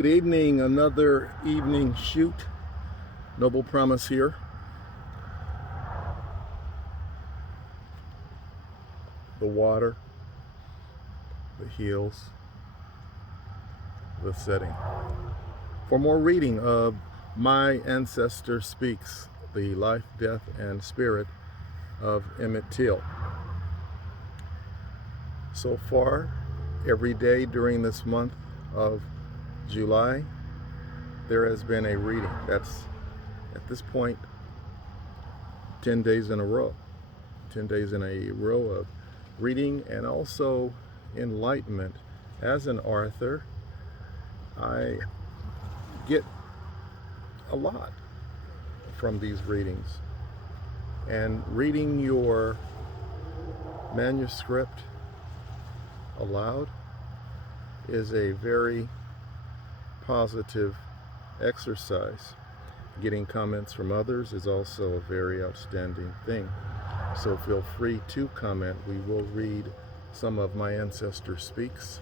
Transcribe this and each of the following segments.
Good evening, another evening shoot. Noble Promise here. The water, the hills, the setting. For more reading of My Ancestor Speaks, the life, death, and spirit of Emmett Till. So far, every day during this month of July, there has been a reading. That's, at this point, 10 days in a row. 10 days in a row of reading and also enlightenment. As an author, I get a lot from these readings. And reading your manuscript aloud is a very positive exercise. Getting comments from others is also a very outstanding thing. So feel free to comment. We will read some of My Ancestor Speaks,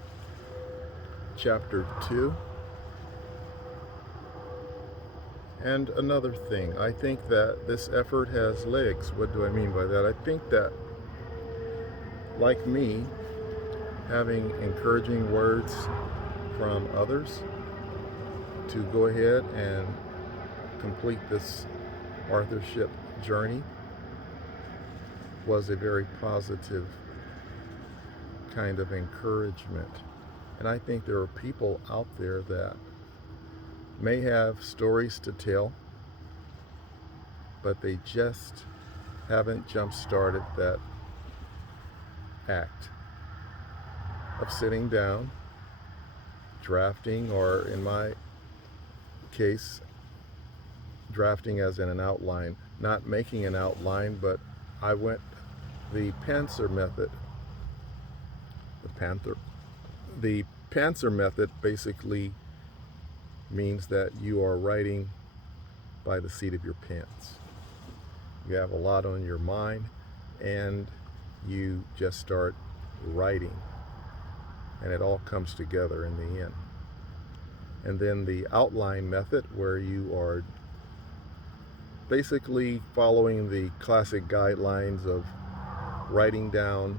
Chapter 2. And another thing, I think that this effort has legs. What do I mean by that? I think that, like me, having encouraging words from others to go ahead and complete this authorship journey was a very positive kind of encouragement. And I think there are people out there that may have stories to tell, but they just haven't jump-started that act of sitting down, drafting, or in my case, drafting as in an outline, not making an outline, but I went the Pantser method. The Pantser method basically means that you are writing by the seat of your pants. You have a lot on your mind and you just start writing, and it all comes together in the end. And then the outline method, where you are basically following the classic guidelines of writing down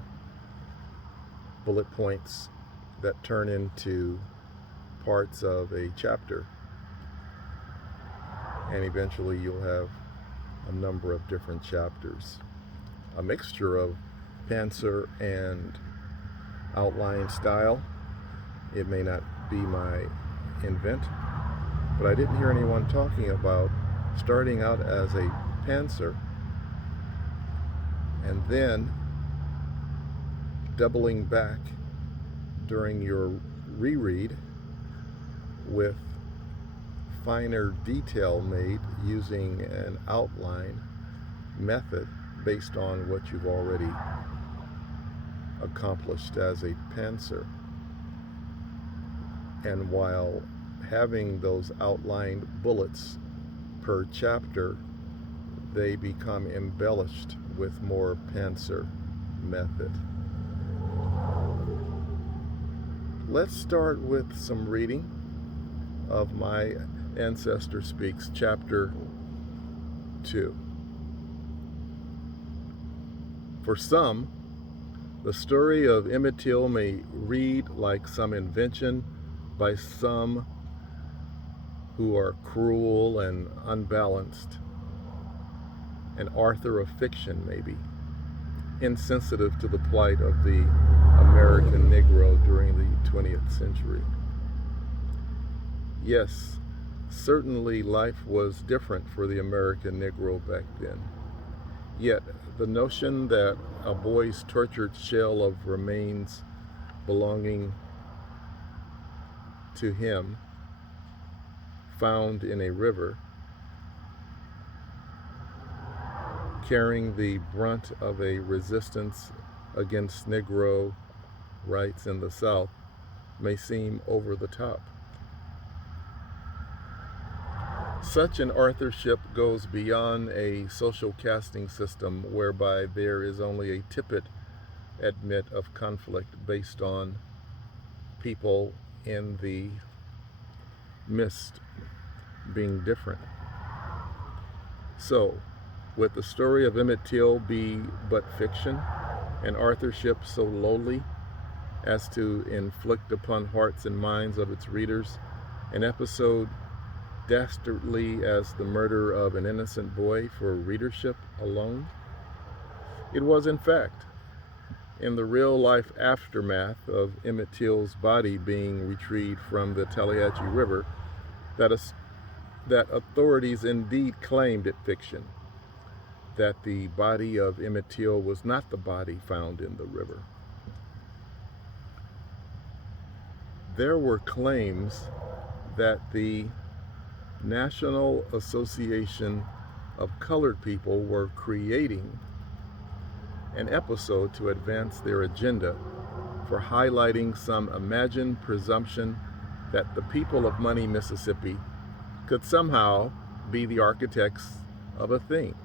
bullet points that turn into parts of a chapter. And eventually you'll have a number of different chapters. A mixture of Pantser and outline style. It may not be my invent, but I didn't hear anyone talking about starting out as a Pantser and then doubling back during your reread with finer detail made using an outline method based on what you've already accomplished as a Pantser. And while having those outlined bullets per chapter, they become embellished with more Pantser method. Let's start with some reading of My Ancestor Speaks, Chapter 2. For some, the story of Emmett Till may read like some invention by some who are cruel and unbalanced, an author of fiction maybe, insensitive to the plight of the American Negro during the 20th century. Yes, certainly life was different for the American Negro back then. Yet, the notion that a boy's tortured shell of remains belonging to him found in a river, carrying the brunt of a resistance against Negro rights in the South, may seem over the top. Such an authorship goes beyond a social casting system whereby there is only a tepid admit of conflict based on people in the missed being different. So, would the story of Emmett Till be but fiction, and authorship so lowly as to inflict upon hearts and minds of its readers an episode dastardly as the murder of an innocent boy for readership alone? It was, in fact, in the real-life aftermath of Emmett Till's body being retrieved from the Tallahatchie River that authorities indeed claimed it fiction, that the body of Emmett Till was not the body found in the river. There were claims that the National Association of Colored People were creating an episode to advance their agenda for highlighting some imagined presumption that the people of Money, Mississippi could somehow be the architects of a thing.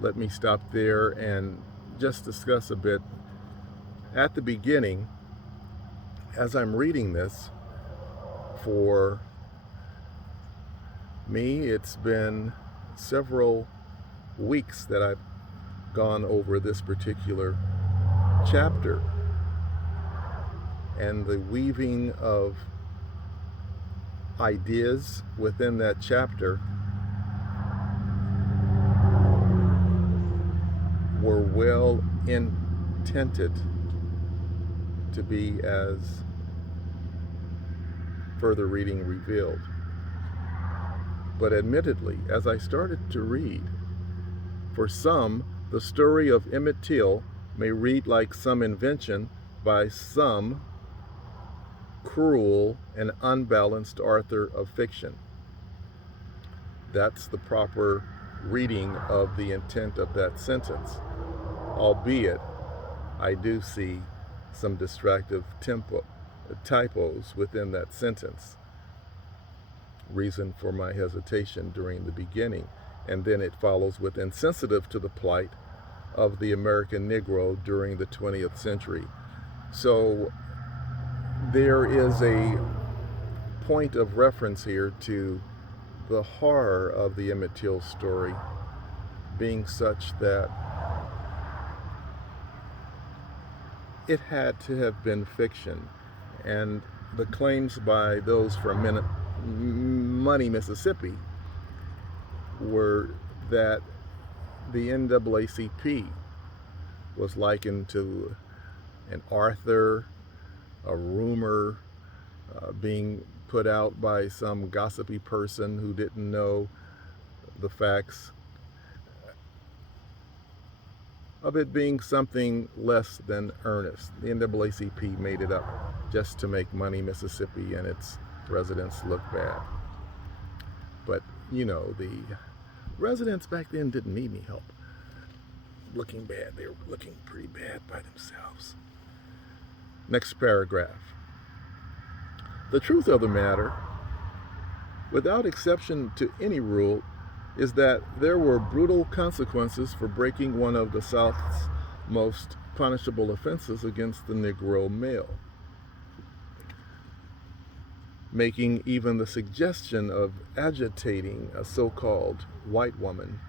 Let me stop there and just discuss a bit. At the beginning, as I'm reading this, for me, it's been several weeks that I've gone over this particular chapter, and the weaving of ideas within that chapter were well intended to be as further reading revealed. But admittedly, as I started to read, for some, the story of Emmett Till may read like some invention by some cruel and unbalanced author of fiction. That's the proper reading of the intent of that sentence, albeit I do see some distractive typos within that sentence. Reason for my hesitation during the beginning, and then it follows with insensitive to the plight of the American Negro during the 20th century. So there is a point of reference here to the horror of the Emmett Till story being such that it had to have been fiction, and the claims by those from Money, Mississippi were that the NAACP was likened to an author, a rumor being put out by some gossipy person who didn't know the facts, of it being something less than earnest. The NAACP made it up just to make Money, Mississippi and its residents look bad. But, you know, the residents back then didn't need any help looking bad. They were looking pretty bad by themselves. Next paragraph. The truth of the matter, without exception to any rule, is that there were brutal consequences for breaking one of the South's most punishable offenses against the Negro male. Making even the suggestion of agitating a so-called white woman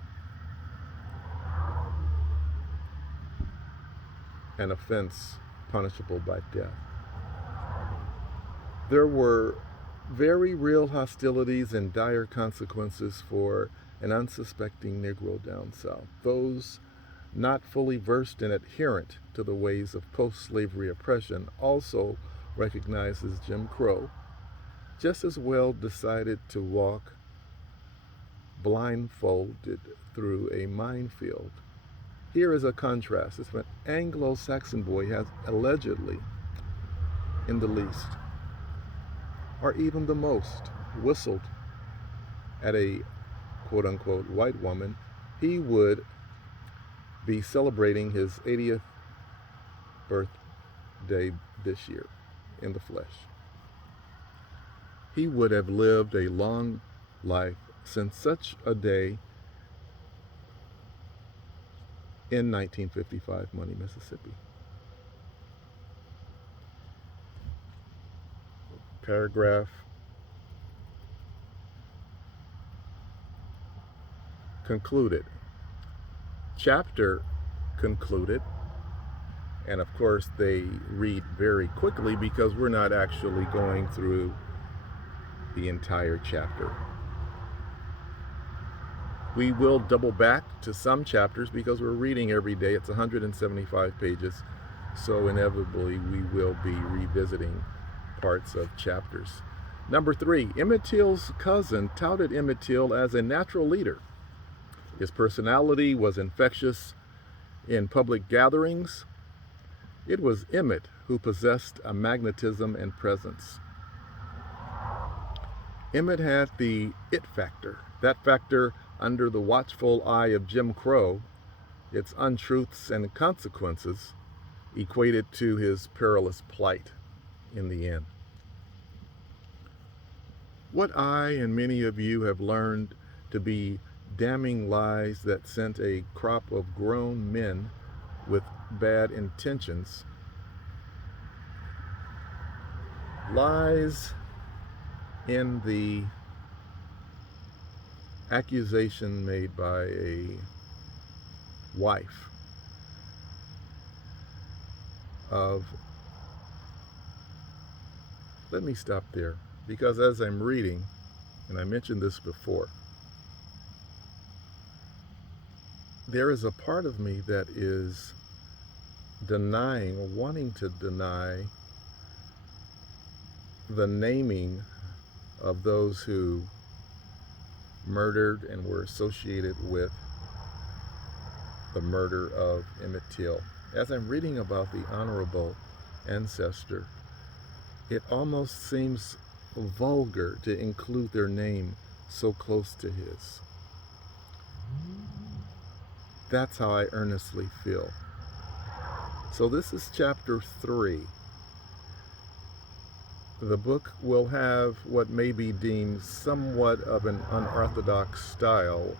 an offense punishable by death. There were very real hostilities and dire consequences for an unsuspecting Negro down south. Those not fully versed and adherent to the ways of post-slavery oppression also recognizes Jim Crow, just as well decided to walk blindfolded through a minefield. Here is a contrast. If an Anglo-Saxon boy has allegedly, in the least, or even the most, whistled at a quote-unquote white woman, he would be celebrating his 80th birthday this year in the flesh. He would have lived a long life since such a day in 1955 Money, Mississippi. paragraph concluded, chapter concluded. And of course they read very quickly because we're not actually going through the entire chapter. We will double back to some chapters because we're reading every day. It's 175 pages, so inevitably we will be revisiting parts of chapters. Number 3, Emmett Till's cousin touted Emmett Till as a natural leader. His personality was infectious in public gatherings. It was Emmett who possessed a magnetism and presence. Emmett had the it factor. That factor, under the watchful eye of Jim Crow, its untruths and consequences equated to his perilous plight in the end. What I and many of you have learned to be damning lies that sent a crop of grown men with bad intentions lies in the accusation made by a wife of, let me stop there, because as I'm reading, and I mentioned this before, there is a part of me that is denying or wanting to deny the naming of those who murdered and were associated with the murder of Emmett Till. As I'm reading about the honorable ancestor, it almost seems vulgar to include their name so close to his. That's how I earnestly feel. So this is chapter 3. The book will have what may be deemed somewhat of an unorthodox style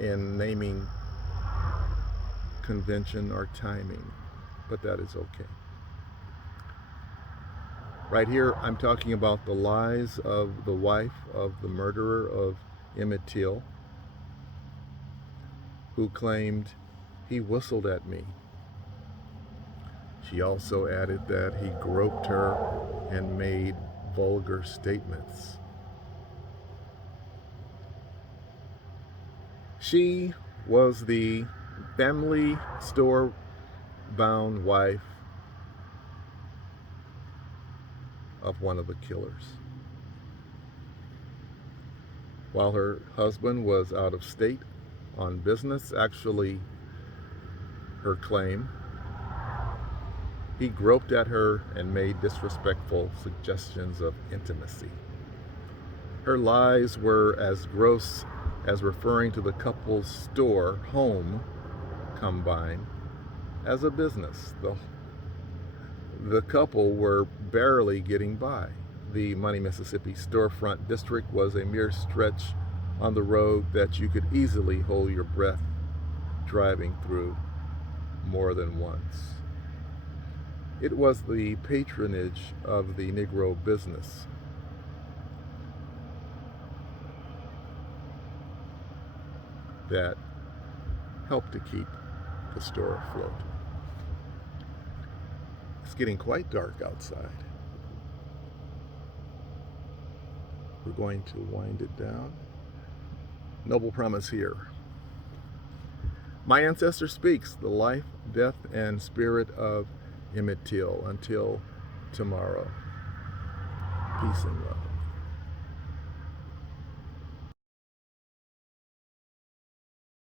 in naming convention or timing, but that is okay. Right here, I'm talking about the lies of the wife of the murderer of Emmett Till, who claimed he whistled at me. She also added that he groped her and made vulgar statements. She was the family store-bound wife of one of the killers. While her husband was out of state on business, actually, her claim, he groped at her and made disrespectful suggestions of intimacy. Her lies were as gross as referring to the couple's store, home, combined as a business. The couple were barely getting by. The Money, Mississippi storefront district was a mere stretch on the road that you could easily hold your breath driving through more than once. It was the patronage of the Negro business that helped to keep the store afloat. It's getting quite dark outside. We're going to wind it down. Noble promise here. My ancestor speaks, the life, death, and spirit of Emmett Till. Until tomorrow, peace and love.